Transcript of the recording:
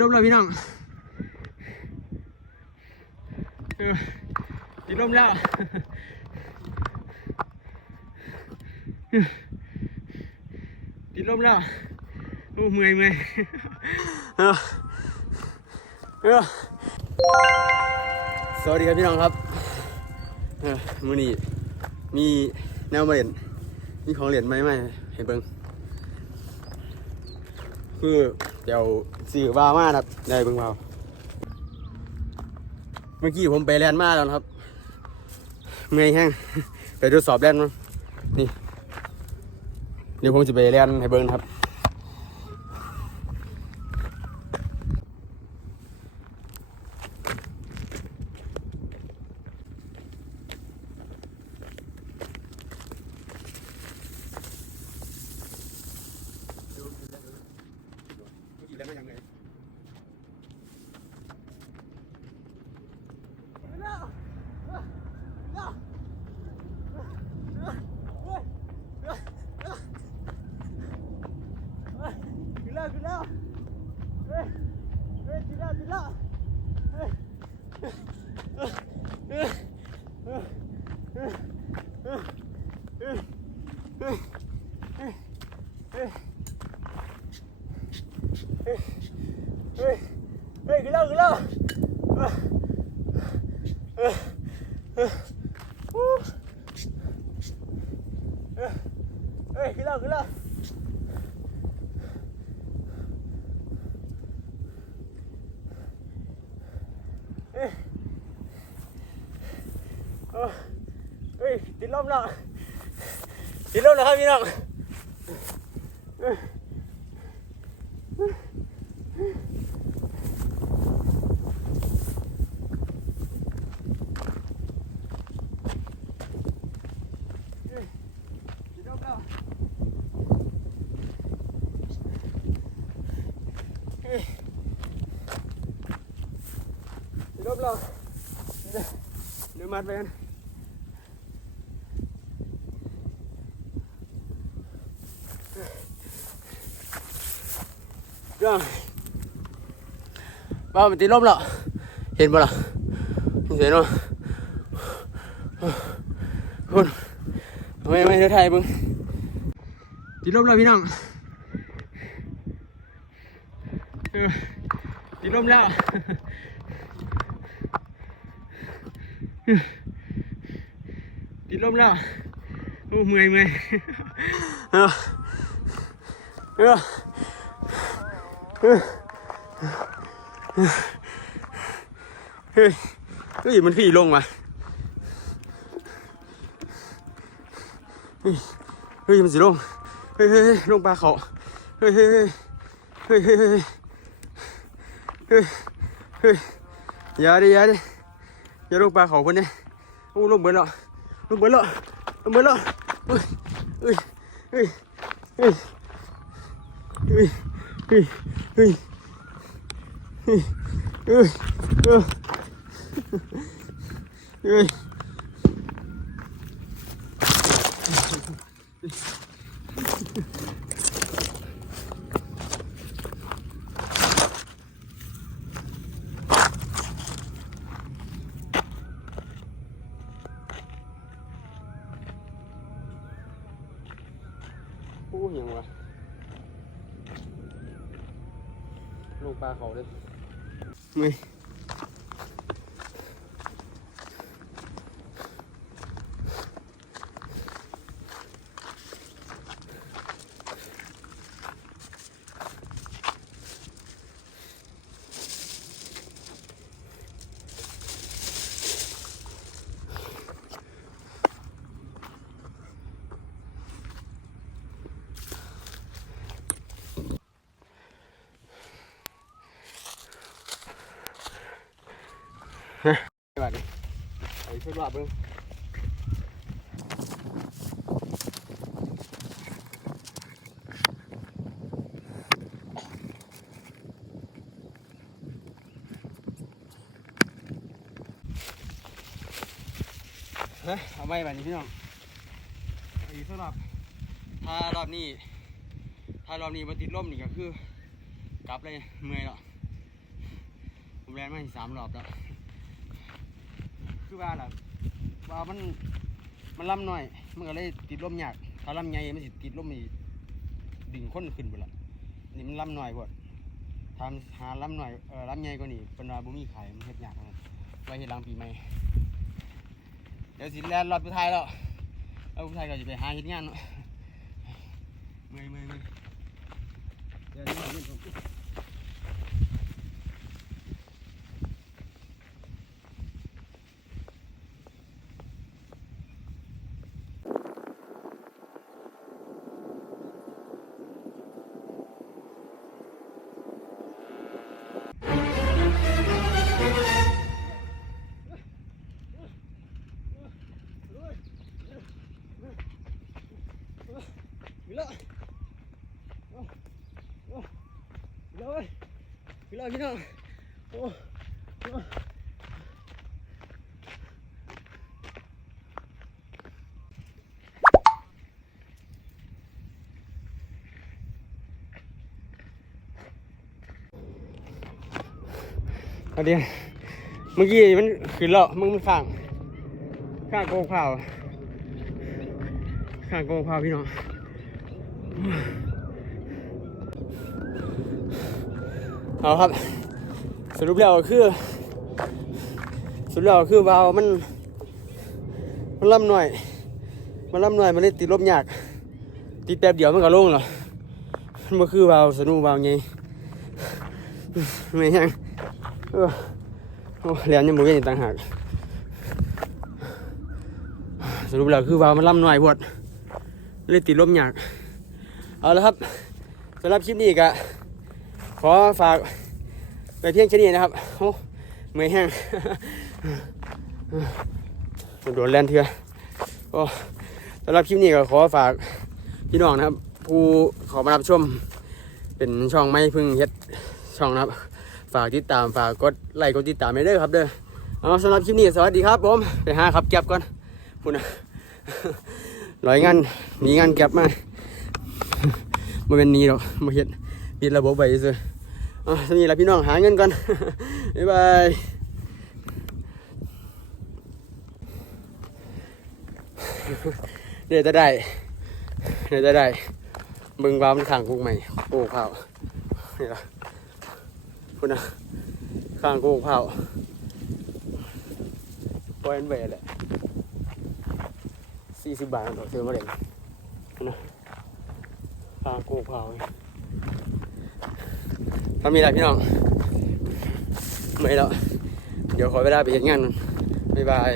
ลมแล้วพี่น้องติดลมแล้วติดลมแล้วโอ้เมื่อยเมื่อยเออเออสวัสดีครับพี่น้องครับเออมื้อนี้มีแนวมาเล่นมีของเล่นใหม่ๆให้เบิ่งคือ เดี๋ยวสื่อว่ามาครับได้เบิ่งเปล่าเมื่อกี้ผมไปแลนมาแล้วนะครับ เมื่อยแห้งไปทดสอบแลนมั้งนี่ เดี๋ยวผมจะไปเรียนให้เบิ้งนครับ 으 เฮ้ยติดลมแล้วติดลมแล้วครับพี่น้องลบเราเดี๋ยวมัดไปกัน เรื่องบ้ามันตีลมแล้วเห็นปะล่ะเห็นปะคุณไม่ไม่เท่าไทยมึงตีลมแล้วพี่น้องตีลมแล้วตีลมแล้ว โอ้เมื่อยเมื่อยเออเออ เฮ้ยเฮ้ยมันพี่ลงมาเฮ้ยเฮ้ยมันสิลง เฮ้ยเฮ้ยลงปลาเขาเฮ้ยเฮ้ยเฮ้ยเฮ้ยเฮ้ยเฮ้ยเฮ้ยอย่าดิอย่าดิอย่าลงปลาเขาคนนี้อู้ลงเบิร์นละลงเบิร์นละลงเบิร์นละเเฮ้ยเฮ้ยเฮ้ยเฮ้ย ui. Ui. Ui. Ui. Ui. Ủa nhiều quá ปลาเขาเลย เฮ้ย ไปช่วยรอบเบิ้งเฮ้ยเอาไม่แบบนี้พี่น้องอีกสักรอบถ้ารอบนี้ ถ้ารอบนี้มาติดลมนี่ก็คือ กลับเลยเมื่อยแล้วผมแลนมาอีกสามรอบแล้ว คือว่าล่ะว่ามันมันลำหน่อย มันก็เลยติดลมยากถ้าลำใหญ่มันสิติดลมอีกดึงคนขึ้นไปละนี่มันลำหน่อยพอดทำหาลำหน่อยเออลำใหญ่กว่านี้เป็นว่าบ่มีขายมันเฮ็ดยากนะไว้เฮ็ดหลังปีใหม่เดี๋ยวสิแลนรอบสุดท้ายแล้วแล้วสุดท้ายก็จะไปหาเฮ็ดงานเนาะเมื่อยเมื่อยเมื่อยเดี๋ยวนี้เดี๋ยวนี้ผม พี่ละพี่น้องโอ้เอาเดี๋ยวเมื่อกี้มันขึ้นแล้วมึงมันข้างข้างโกงเผาข้างโกงเผาพี่น้อง เอาครับ สรุปแล้วคือ สรุปแล้วคือวาวมัน มันล่ำหน่อย มันล่ำหน่อยมันเลยติดลมยาก ติดแป๊บเดียวมันก็ลงเหรอมันก็คือวาวสนุวาวไงไม่ยังเออโอ้แหลมยังบ่เว้นต่างหากสรุปแล้วคือวาวมันล่ำหน่อยพวดเลยติดลมยาก เอาละครับสำหรับคลิปนี้ก็ ขอฝากไปเพียงแค่นี้นะครับโอ้เมื่อยแห้งโดนแล่นเถื่อโอ้สำหรับคลิปนี้ก็ขอฝากพี่น้องนะครับ ผู้ขอมารับชม เป็นช่องไม่พึ่งเฮ็ดช่องนะครับ ฝากติดตามฝากกดไลค์กดติดตามไปเด้อครับเด้อเอาสำหรับคลิปนี้สวัสดีครับผมไปหาขับแก็บก่อนคุณนะร้อยงานมีงานแก็บมาบ่เป็นนี้หรอกบ่เฮ็ดปิดระบบไว้ซื่ ออะสนี้ล่ะพี่น้องหาเงินก่อน บ๊ายบายเดี๋ยวจะได้เดี๋ยวจะได้เบิ่งว่ามันข้างคุกใหม่โอ้เผานี่ละคุณนะข้างกูเผาปล่อยมันไว้แหละ40บบาทต่อซื้อมาเล่นคุณนะทางกูเผา ถ้ามีอะไรพี่น้องไม่แล้วเดี๋ยวขอเวลาไปเห็นงานก่อนบ๊ายบาย